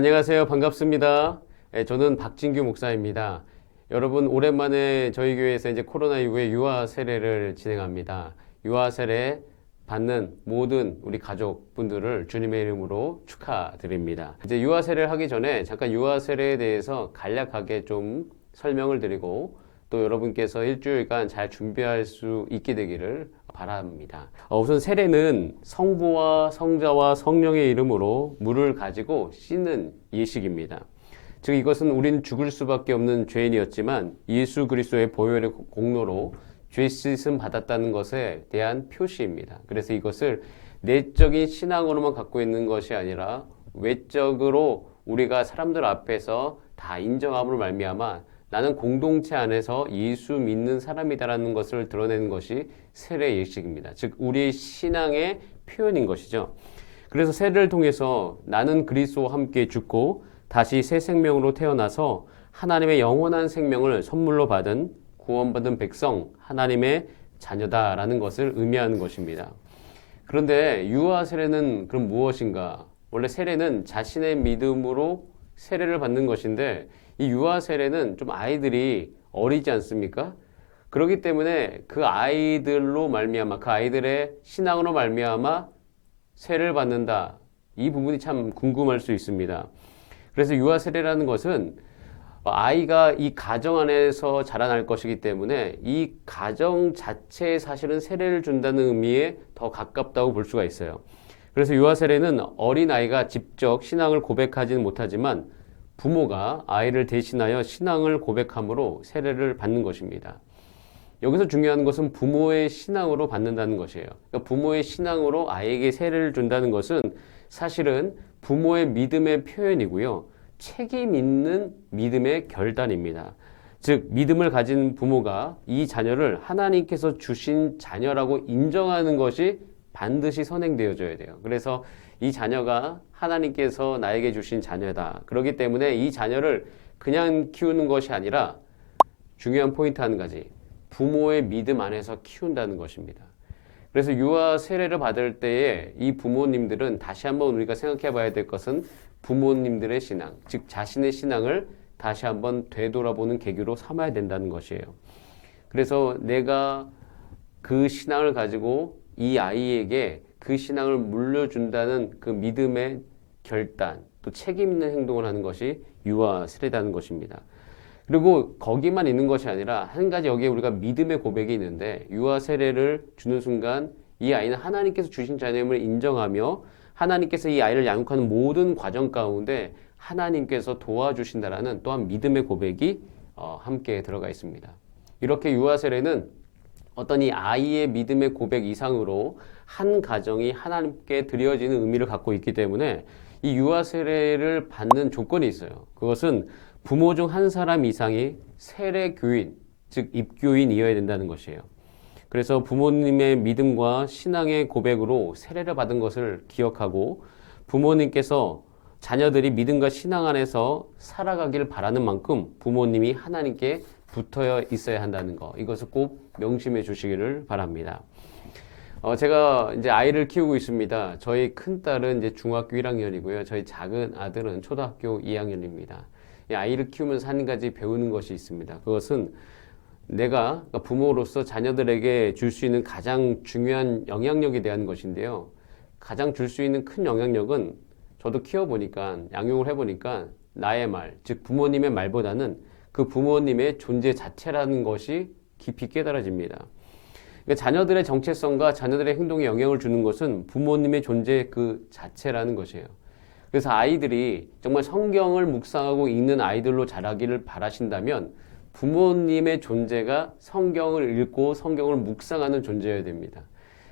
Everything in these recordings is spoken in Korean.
안녕하세요. 반갑습니다. 저는 박진규 목사입니다. 여러분, 오랜만에 저희 교회에서 이제 코로나19의 유아 세례를 진행합니다. 유아 세례 받는 모든 우리 가족분들을 주님의 이름으로 축하드립니다. 이제 유아 세례를 하기 전에 잠깐 유아 세례에 대해서 간략하게 좀 설명을 드리고 또 여러분께서 일주일간 잘 준비할 수 있게 되기를 바랍니다. 우선 세례는 성부와 성자와 성령의 이름으로 물을 가지고 씻는 예식입니다. 즉 이것은 우린 죽을 수밖에 없는 죄인이었지만 예수 그리스도의 보혈의 공로로 죄 씻음 받았다는 것에 대한 표시입니다. 그래서 이것을 내적인 신앙으로만 갖고 있는 것이 아니라 외적으로 우리가 사람들 앞에서 다 인정함으로 말미암아 나는 공동체 안에서 예수 믿는 사람이다라는 것을 드러내는 것이 세례 예식입니다. 즉 우리의 신앙의 표현인 것이죠. 그래서 세례를 통해서 나는 그리스도와 함께 죽고 다시 새 생명으로 태어나서 하나님의 영원한 생명을 선물로 받은 구원받은 백성, 하나님의 자녀다라는 것을 의미하는 것입니다. 그런데 유아 세례는 그럼 무엇인가? 원래 세례는 자신의 믿음으로 세례를 받는 것인데 이 유아 세례는 좀 아이들이 어리지 않습니까? 그렇기 때문에 그 아이들로 말미암아 그 아이들의 신앙으로 말미암아 세례를 받는다. 이 부분이 참 궁금할 수 있습니다. 그래서 유아 세례라는 것은 아이가 이 가정 안에서 자라날 것이기 때문에 이 가정 자체에 사실은 세례를 준다는 의미에 더 가깝다고 볼 수가 있어요. 그래서 유아 세례는 어린 아이가 직접 신앙을 고백하지는 못하지만 부모가 아이를 대신하여 신앙을 고백함으로 세례를 받는 것입니다. 여기서 중요한 것은 부모의 신앙으로 받는다는 것이에요. 그러니까 부모의 신앙으로 아이에게 세례를 준다는 것은 사실은 부모의 믿음의 표현이고요. 책임 있는 믿음의 결단입니다. 즉 믿음을 가진 부모가 이 자녀를 하나님께서 주신 자녀라고 인정하는 것이 반드시 선행되어져야 돼요. 그래서 이 자녀가 하나님께서 나에게 주신 자녀다. 그렇기 때문에 이 자녀를 그냥 키우는 것이 아니라 중요한 포인트 한 가지. 부모의 믿음 안에서 키운다는 것입니다. 그래서 유아 세례를 받을 때에 이 부모님들은 다시 한번 우리가 생각해 봐야 될 것은 부모님들의 신앙, 즉 자신의 신앙을 다시 한번 되돌아보는 계기로 삼아야 된다는 것이에요. 그래서 내가 그 신앙을 가지고 이 아이에게 그 신앙을 물려준다는 그 믿음의 결단, 또 책임 있는 행동을 하는 것이 유아 세례라는 것입니다. 그리고 거기만 있는 것이 아니라 한 가지 여기에 우리가 믿음의 고백이 있는데 유아 세례를 주는 순간 이 아이는 하나님께서 주신 자녀임을 인정하며 하나님께서 이 아이를 양육하는 모든 과정 가운데 하나님께서 도와주신다라는 또한 믿음의 고백이 함께 들어가 있습니다. 이렇게 유아 세례는 어떤 이 아이의 믿음의 고백 이상으로 한 가정이 하나님께 드려지는 의미를 갖고 있기 때문에 이 유아 세례를 받는 조건이 있어요. 그것은 부모 중 한 사람 이상이 세례 교인, 즉 입교인이어야 된다는 것이에요. 그래서 부모님의 믿음과 신앙의 고백으로 세례를 받은 것을 기억하고 부모님께서 자녀들이 믿음과 신앙 안에서 살아가길 바라는 만큼 부모님이 하나님께 붙어 있어야 한다는 것, 이것을 꼭 명심해 주시기를 바랍니다. 제가 이제 아이를 키우고 있습니다. 저희 큰 딸은 이제 중학교 1학년이고요. 저희 작은 아들은 초등학교 2학년입니다. 이 아이를 키우면서 한 가지 배우는 것이 있습니다. 그것은 내가 부모로서 자녀들에게 줄 수 있는 가장 중요한 영향력에 대한 것인데요. 가장 줄 수 있는 큰 영향력은 저도 키워보니까, 양육을 해보니까 나의 말, 즉 부모님의 말보다는 그 부모님의 존재 자체라는 것이 깊이 깨달아집니다. 그러니까 자녀들의 정체성과 자녀들의 행동에 영향을 주는 것은 부모님의 존재 그 자체라는 것이에요. 그래서 아이들이 정말 성경을 묵상하고 읽는 아이들로 자라기를 바라신다면 부모님의 존재가 성경을 읽고 성경을 묵상하는 존재여야 됩니다.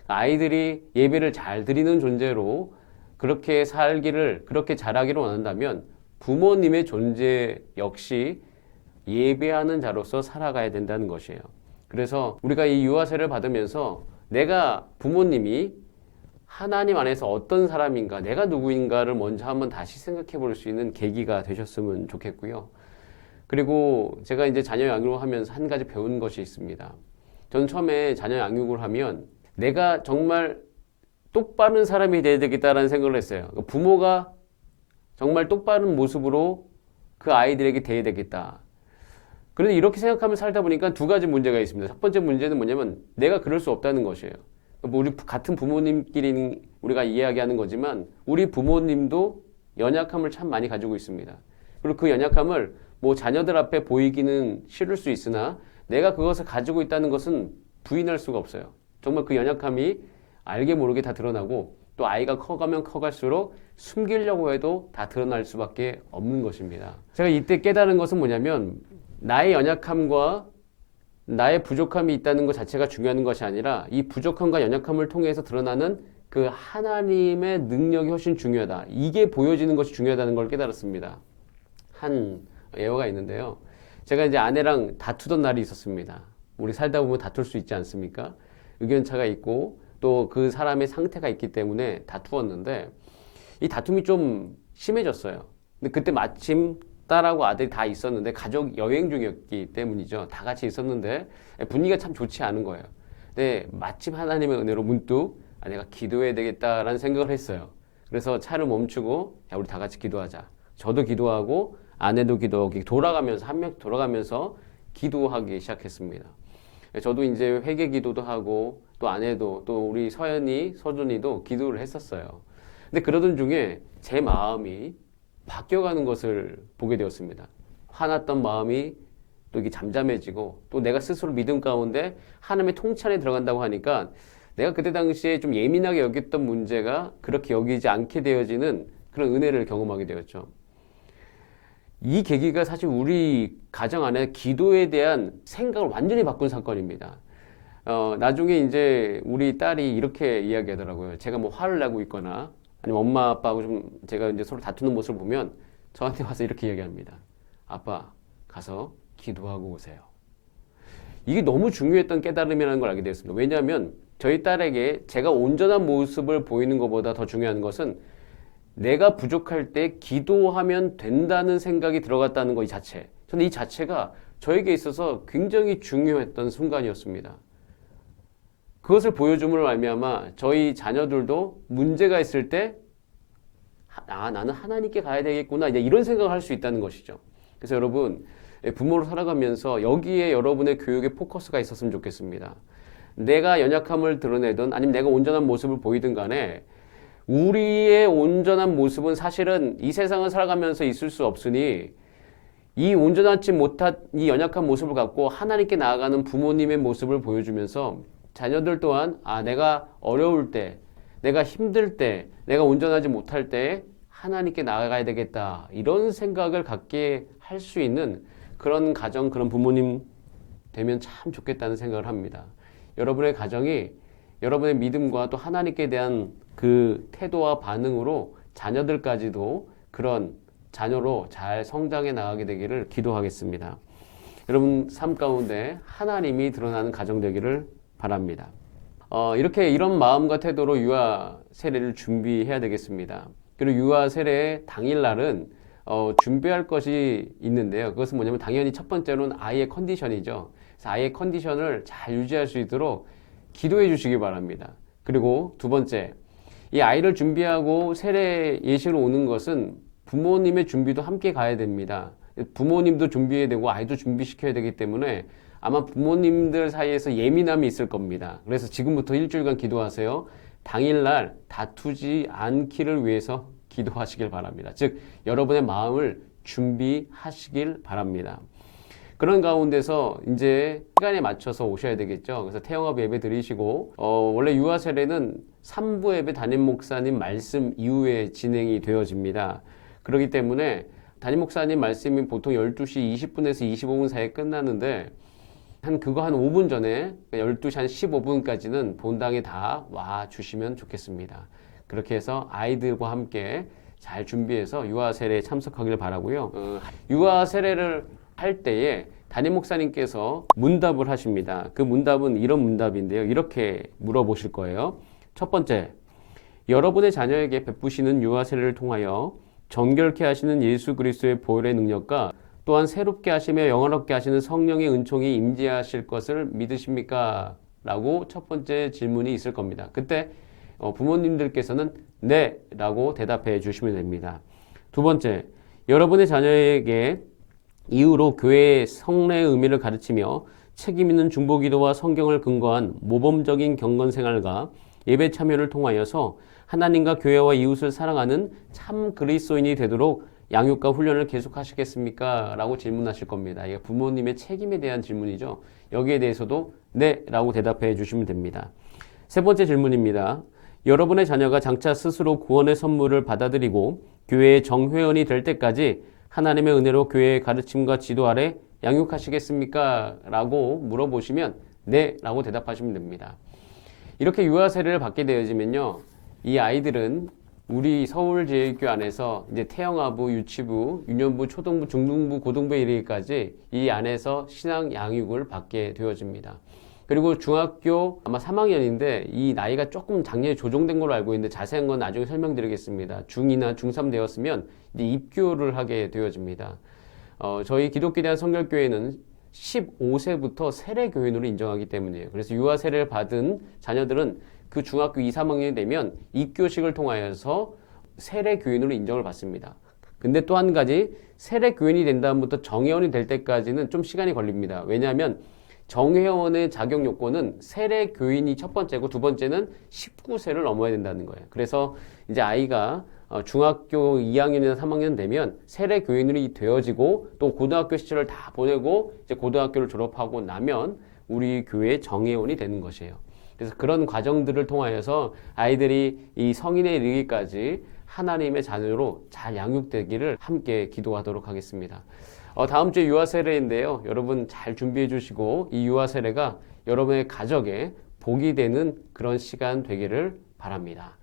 아이들이 예배를 잘 드리는 존재로 그렇게 살기를, 그렇게 자라기를 원한다면 부모님의 존재 역시 예배하는 자로서 살아가야 된다는 것이에요. 그래서 우리가 이 유아세를 받으면서 내가 부모님이 하나님 안에서 어떤 사람인가, 내가 누구인가를 먼저 한번 다시 생각해 볼 수 있는 계기가 되셨으면 좋겠고요. 그리고 제가 이제 자녀 양육을 하면서 한 가지 배운 것이 있습니다. 저는 처음에 자녀 양육을 하면 내가 정말 똑바른 사람이 되어야 되겠다라는 생각을 했어요. 부모가 정말 똑바른 모습으로 그 아이들에게 대해야 되겠다. 그런데 이렇게 생각하면 살다 보니까 두 가지 문제가 있습니다. 첫 번째 문제는 뭐냐면 내가 그럴 수 없다는 것이에요. 뭐 우리 같은 부모님끼리 우리가 이야기하는 거지만 우리 부모님도 연약함을 참 많이 가지고 있습니다. 그리고 그 연약함을 뭐 자녀들 앞에 보이기는 싫을 수 있으나 내가 그것을 가지고 있다는 것은 부인할 수가 없어요. 정말 그 연약함이 알게 모르게 다 드러나고 또 아이가 커가면 커갈수록 숨기려고 해도 다 드러날 수밖에 없는 것입니다. 제가 이때 깨달은 것은 뭐냐면 나의 연약함과 나의 부족함이 있다는 것 자체가 중요한 것이 아니라 이 부족함과 연약함을 통해서 드러나는 그 하나님의 능력이 훨씬 중요하다. 이게 보여지는 것이 중요하다는 걸 깨달았습니다. 한 예화가 있는데요. 제가 이제 아내랑 다투던 날이 있었습니다. 우리 살다 보면 다툴 수 있지 않습니까? 의견차가 있고 또 그 사람의 상태가 있기 때문에 다투었는데 이 다툼이 좀 심해졌어요. 근데 그때 마침 딸하고 아들이 다 있었는데 가족 여행 중이었기 때문이죠. 다 같이 있었는데 분위기가 참 좋지 않은 거예요. 근데 마침 하나님의 은혜로 문득 내가 기도해야 되겠다라는 생각을 했어요. 그래서 차를 멈추고 야, 우리 다 같이 기도하자. 저도 기도하고 아내도 기도하고 돌아가면서 한 명 돌아가면서 기도하기 시작했습니다. 저도 이제 회개 기도도 하고 또 아내도 또 우리 서연이 서준이도 기도를 했었어요. 근데 그러던 중에 제 마음이 바뀌어가는 것을 보게 되었습니다. 화났던 마음이 또 이게 잠잠해지고 또 내가 스스로 믿음 가운데 하나님의 통찰에 들어간다고 하니까 내가 그때 당시에 좀 예민하게 여겼던 문제가 그렇게 여기지 않게 되어지는 그런 은혜를 경험하게 되었죠. 이 계기가 사실 우리 가정 안에 기도에 대한 생각을 완전히 바꾼 사건입니다. 나중에 이제 우리 딸이 이렇게 이야기하더라고요. 제가 뭐 화를 내고 있거나 아니면 엄마 아빠하고 좀 제가 이제 서로 다투는 모습을 보면 저한테 와서 이렇게 이야기합니다. 아빠 가서 기도하고 오세요. 이게 너무 중요했던 깨달음이라는 걸 알게 되었습니다. 왜냐하면 저희 딸에게 제가 온전한 모습을 보이는 것보다 더 중요한 것은 내가 부족할 때 기도하면 된다는 생각이 들어갔다는 것 이 자체. 저는 이 자체가 저에게 있어서 굉장히 중요했던 순간이었습니다. 그것을 보여줌으로 말미암아 저희 자녀들도 문제가 있을 때 나는 하나님께 가야 되겠구나 이제 이런 생각을 할 수 있다는 것이죠. 그래서 여러분 부모로 살아가면서 여기에 여러분의 교육의 포커스가 있었으면 좋겠습니다. 내가 연약함을 드러내든 아니면 내가 온전한 모습을 보이든 간에 우리의 온전한 모습은 사실은 이 세상을 살아가면서 있을 수 없으니 이 온전하지 못한 이 연약한 모습을 갖고 하나님께 나아가는 부모님의 모습을 보여주면서 자녀들 또한 내가 어려울 때, 내가 힘들 때, 내가 온전하지 못할 때 하나님께 나아가야 되겠다 이런 생각을 갖게 할 수 있는 그런 가정, 그런 부모님 되면 참 좋겠다는 생각을 합니다. 여러분의 가정이 여러분의 믿음과 또 하나님께 대한 그 태도와 반응으로 자녀들까지도 그런 자녀로 잘 성장해 나가게 되기를 기도하겠습니다. 여러분 삶 가운데 하나님이 드러나는 가정 되기를 바랍니다. 이렇게 이런 마음과 태도로 유아 세례를 준비해야 되겠습니다. 그리고 유아 세례 당일날은 준비할 것이 있는데요. 그것은 뭐냐면 당연히 첫 번째로는 아이의 컨디션이죠. 그래서 아이의 컨디션을 잘 유지할 수 있도록 기도해 주시기 바랍니다. 그리고 두 번째, 이 아이를 준비하고 세례 예식으로 오는 것은 부모님의 준비도 함께 가야 됩니다. 부모님도 준비해야 되고 아이도 준비시켜야 되기 때문에 아마 부모님들 사이에서 예민함이 있을 겁니다. 그래서 지금부터 일주일간 기도하세요. 당일날 다투지 않기를 위해서 기도하시길 바랍니다. 즉 여러분의 마음을 준비하시길 바랍니다. 그런 가운데서 이제 시간에 맞춰서 오셔야 되겠죠. 그래서 태영합 예배 드리시고 원래 유아 세례는 3부 예배 담임 목사님 말씀 이후에 진행이 되어집니다. 그렇기 때문에 담임 목사님 말씀이 보통 12시 20분에서 25분 사이에 끝나는데 한 5분 전에 12시 한 15분까지는 본당에 다 와 주시면 좋겠습니다. 그렇게 해서 아이들과 함께 잘 준비해서 유아 세례에 참석하길 바라고요. 유아 세례를 할 때에 담임 목사님께서 문답을 하십니다. 그 문답은 이런 문답인데요. 이렇게 물어보실 거예요. 첫 번째, 여러분의 자녀에게 베푸시는 유아 세례를 통하여 정결케 하시는 예수 그리스도의 보혈의 능력과 또한 새롭게 하시며 영원롭게 하시는 성령의 은총이 임재하실 것을 믿으십니까? 라고 첫 번째 질문이 있을 겁니다. 그때 부모님들께서는 네 라고 대답해 주시면 됩니다. 두 번째, 여러분의 자녀에게 이후로 교회의 성례의 의미를 가르치며 책임 있는 중보기도와 성경을 근거한 모범적인 경건 생활과 예배 참여를 통하여서 하나님과 교회와 이웃을 사랑하는 참 그리스도인이 되도록 양육과 훈련을 계속하시겠습니까? 라고 질문하실 겁니다. 이게 부모님의 책임에 대한 질문이죠. 여기에 대해서도 네 라고 대답해 주시면 됩니다. 세 번째 질문입니다. 여러분의 자녀가 장차 스스로 구원의 선물을 받아들이고 교회의 정회원이 될 때까지 하나님의 은혜로 교회의 가르침과 지도 아래 양육하시겠습니까? 라고 물어보시면 네 라고 대답하시면 됩니다. 이렇게 유아 세례를 받게 되어지면요, 이 아이들은 우리 서울제일교 안에서 이제 태영아부, 유치부, 유년부, 초등부, 중등부, 고등부에 이르기까지 이 안에서 신앙 양육을 받게 되어집니다. 그리고 중학교 아마 3학년인데 이 나이가 조금 작년에 조정된 걸로 알고 있는데 자세한 건 나중에 설명드리겠습니다. 중2나 중3 되었으면 이제 입교를 하게 되어집니다. 저희 기독교에 대한 성결교회는 15세부터 세례교인으로 인정하기 때문이에요. 그래서 유아 세례를 받은 자녀들은 그 중학교 2, 3학년이 되면 입교식을 통하여서 세례교인으로 인정을 받습니다. 근데 또 한 가지, 세례교인이 된 다음부터 정회원이 될 때까지는 좀 시간이 걸립니다. 왜냐하면 정회원의 자격 요건은 세례교인이 첫 번째고 두 번째는 19세를 넘어야 된다는 거예요. 그래서 이제 아이가 중학교 2학년이나 3학년 되면 세례교인이 되어지고 또 고등학교 시절을 다 보내고 이제 고등학교를 졸업하고 나면 우리 교회의 정회원이 되는 것이에요. 그래서 그런 과정들을 통하여서 아이들이 이 성인에 이르기까지 하나님의 자녀로 잘 양육되기를 함께 기도하도록 하겠습니다. 다음 주에 유아 세례인데요. 여러분 잘 준비해 주시고 이 유아 세례가 여러분의 가정에 복이 되는 그런 시간 되기를 바랍니다.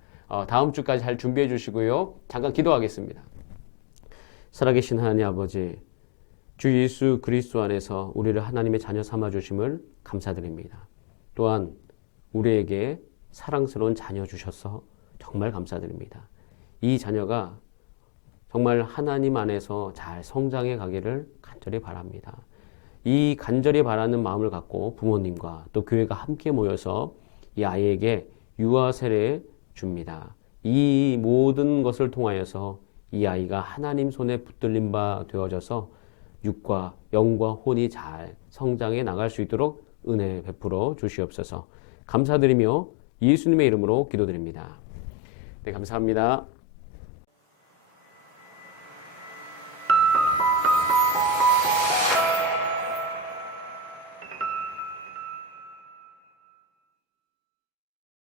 다음 주까지 잘 준비해 주시고요. 잠깐 기도하겠습니다. 살아계신 하나님 아버지, 주 예수 그리스도 안에서 우리를 하나님의 자녀 삼아 주심을 감사드립니다. 또한 우리에게 사랑스러운 자녀 주셔서 정말 감사드립니다. 이 자녀가 정말 하나님 안에서 잘 성장해 가기를 간절히 바랍니다. 이 간절히 바라는 마음을 갖고 부모님과 또 교회가 함께 모여서 이 아이에게 유아 세례 줍니다. 이 모든 것을 통하여서 이 아이가 하나님 손에 붙들린 바 되어져서 육과 영과 혼이 잘 성장해 나갈 수 있도록 은혜 베풀어 주시옵소서. 감사드리며 예수님의 이름으로 기도드립니다. 네, 감사합니다.